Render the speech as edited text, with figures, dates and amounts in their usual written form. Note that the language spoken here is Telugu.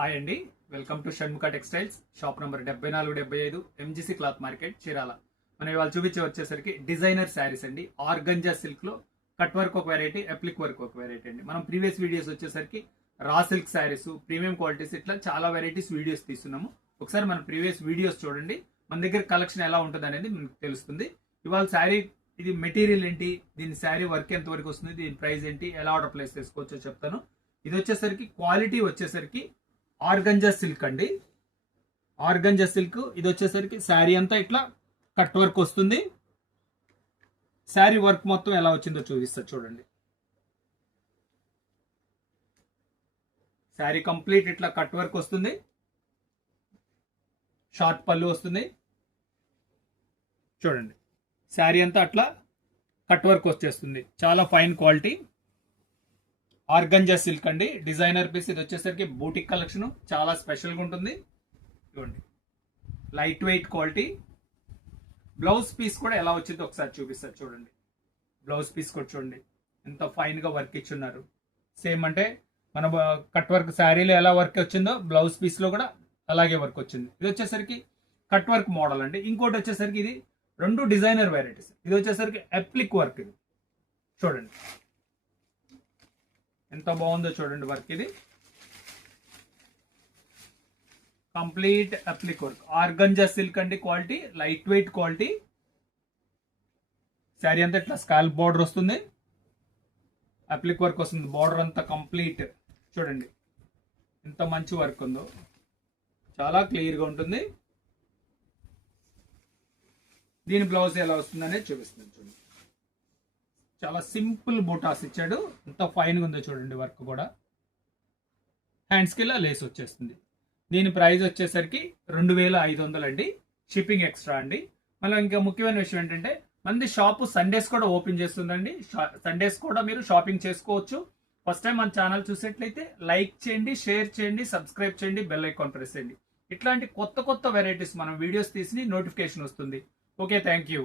హాయ్ అండి, welcome to Shanmukha textiles. Shop number 7475 MGC cloth market, Chirala. మనం ఇవాళ వచ్చేసరికి డిజైనర్ శారీస్ అండి. ఆర్గంజా సిల్క్ లో కట్ వర్క్ ఒక వెరైటీ, అప్లిక్ వర్క్ ఒక వెరైటీ అండి. మనం ప్రీవియస్ వీడియోస్ వచ్చేసరికి raw silk saris, premium qualities, ఇట్లా చాలా వెరైటీస్ వీడియోస్ తీస్తున్నాము. ఒకసారి మన ప్రీవియస్ వీడియోస్ చూడండి, మన దగ్గర కలెక్షన్ ఎలా ఉంటుంది అనేది మనకు తెలుస్తుంది. ఇవాళ శారీ ఇది మెటీరియల్ ఏంటి, దీని శారీ వర్క్ ఎంత వరకు వస్తుంది, దీని ప్రైస్ ఏంటి, ఎలా ఆర్డర్ ప్లేస్ చేసుకోవచ్చో చెప్తాను. ఇది వచ్చేసరికి క్వాలిటీ వచ్చేసరికి ఆర్గంజా సిల్క్ అండి. ఆర్గంజా సిల్క్ ఇది వచ్చేసరికి శారీ అంతా ఇట్లా కట్ వర్క్ వస్తుంది. శారీ వర్క్ మొత్తం ఎలా వచ్చిందో చూపిస్తా చూడండి. శారీ కంప్లీట్ ఇట్లా కట్ వర్క్ వస్తుంది. షార్ట్ పళ్ళు వస్తుంది చూడండి. శారీ అంతా అట్లా కట్ వర్క్ వచ్చేస్తుంది. చాలా ఫైన్ క్వాలిటీ ఆర్గంజా సిల్క్ అండి. Designer piece. ఇది వచ్చేసరికి బూటిక్ కలెక్షన్, చాలా స్పెషల్గా ఉంటుంది. చూడండి, light weight quality. Blouse piece కూడా ఎలా వచ్చిందో ఒకసారి చూపిస్తారు చూడండి. బ్లౌజ్ పీస్ కూడా చూడండి ఎంత ఫైన్ గా వర్క్ ఇచ్చున్నారు. సేమ్ అంటే మన కట్ వర్క్ శారీలో ఎలా వర్క్ వచ్చిందో బ్లౌజ్ పీస్ లో కూడా అలాగే వర్క్ వచ్చింది. ఇది వచ్చేసరికి కట్ వర్క్ మోడల్ అండి. ఇంకోటి వచ్చేసరికి ఇది రెండు డిజైనర్ వెరైటీస్. ఇది వచ్చేసరికి అప్లిక్ వర్క్. ఇది చూడండి ఎంత బాగుందో చూడండి వర్క్. ఇది complete applique work, organza silk అండి. Quality light weight quality. Sari అంతా ఇట్లా స్కాల్ప్ బార్డర్ వస్తుంది, అప్లిక్ వర్క్ వస్తుంది. బార్డర్ అంతా కంప్లీట్ చూడండి ఎంత మంచి వర్క్ ఉందో, చాలా క్లియర్గా ఉంటుంది. దీని బ్లౌజ్ ఎలా వస్తుంది అనేది చూపిస్తుంది చూడండి. చాలా సింపుల్ బూటాస్ ఇచ్చాడు, ఎంత ఫైన్గా ఉందో చూడండి. వర్క్ కూడా హ్యాండ్స్కి ఇలా లేస్ వచ్చేస్తుంది. దీని ప్రైస్ వచ్చేసరికి 2500 అండి. షిప్పింగ్ ఎక్స్ట్రా అండి. మళ్ళీ ఇంకా ముఖ్యమైన విషయం ఏంటంటే మనది షాపు సండేస్ కూడా ఓపెన్ చేస్తుందండి. సండేస్ కూడా మీరు షాపింగ్ చేసుకోవచ్చు. ఫస్ట్ టైం మన ఛానల్ చూసేట్లయితే లైక్ చేయండి, షేర్ చేయండి, సబ్స్క్రైబ్ చేయండి, బెల్ ఐకాన్ ప్రెస్ చేయండి. ఇట్లాంటి కొత్త కొత్త వెరైటీస్ మనం వీడియోస్ తీసి నోటిఫికేషన్ వస్తుంది. Okay, thank you.